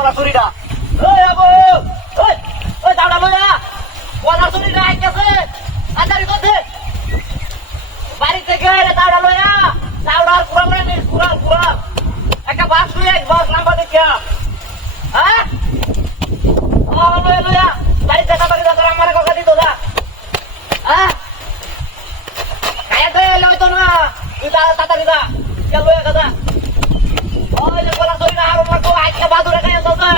কলা চুরিটা ওই আবু ওই ওই দাঁড়া লইয়া কলা চুরিটা আইতেছে আজারি করছে বাড়ি থেকে দাঁড়া লইয়া দাঁড়ার কুড়াল নেই কুড়াল একটা বাস লইয়া বাস নাম্বার দেখিয়া হ্যাঁ লইয়া লইয়া বাড়িতে তাড়াতাড়ি দাঁড়া আমার কথা দিত যা হ্যাঁ খাইয়াতে এলে হইতো না তুই তাড়াতাড়ি যা লইয়া কথা ওই যে কলা চুরি না আর আমার কেউ আইকে বাদুরে খাইয়া চলছে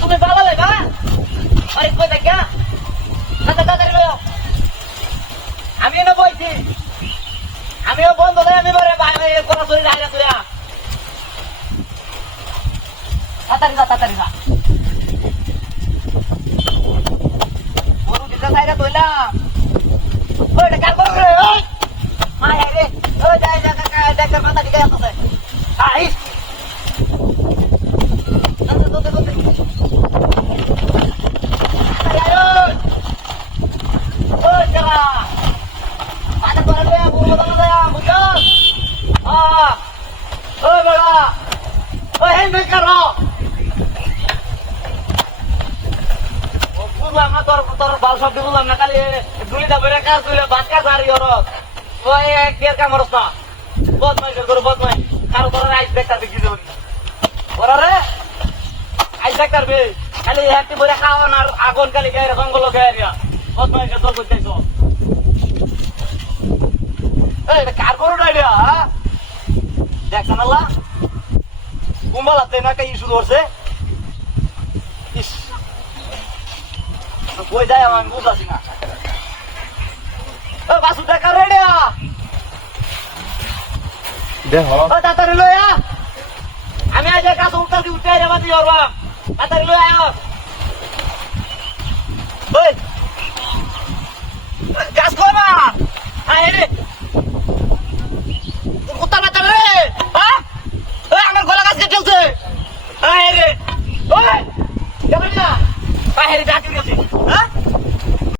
তুমি জ্বালাবে বা আরে কই দেখা আমি না বইছি আমিও বন্ধ করে আমি বলে ভাই কোন শরীর আইলা তুই তাড়াতাড়ি যা বড় দিশা সাইরা কইলাম ওই এটা কার করে ওই মাই রে ওই যাই দেখা মাথা দিকে আসছে আই তোর বাল শব্দ বললাম না খালি দুলিটা বেড়ে কাজ তুলে ভাত কাজ আর ওই কের কাম করস না বদমাই তোর বদমাই কারো তোর আইস দেখতে দেখি ওরা রে আইস দেখতে খালি হ্যাপি বলে খাওয়ান আর আগুন খালি গায়ে জঙ্গল গায়ে বদমাই তোর করতেছ এটা কার করো ডাইডিয়া দেখছেন আল্লাহ কুম্বালাতে না একটা ইস্যু ধরছে ইস কই যায় আমি বুঝাছি না বাসু দেখা রেডিয়া দেখো তাড়াতাড়ি লইয়া আমি আজ কাজ উল্টা দিয়ে উঠে যাবা দিয়ে ওরবাম তাড়াতাড়ি লইয়া আয় ওই কাজ করবা আয় রে কুত্তা বাচ্চা রে হ্যাঁ ওই আমার গলা গাছ কেটেছে আয় রে ওই কেমন না বাইরে ডাকি গেছি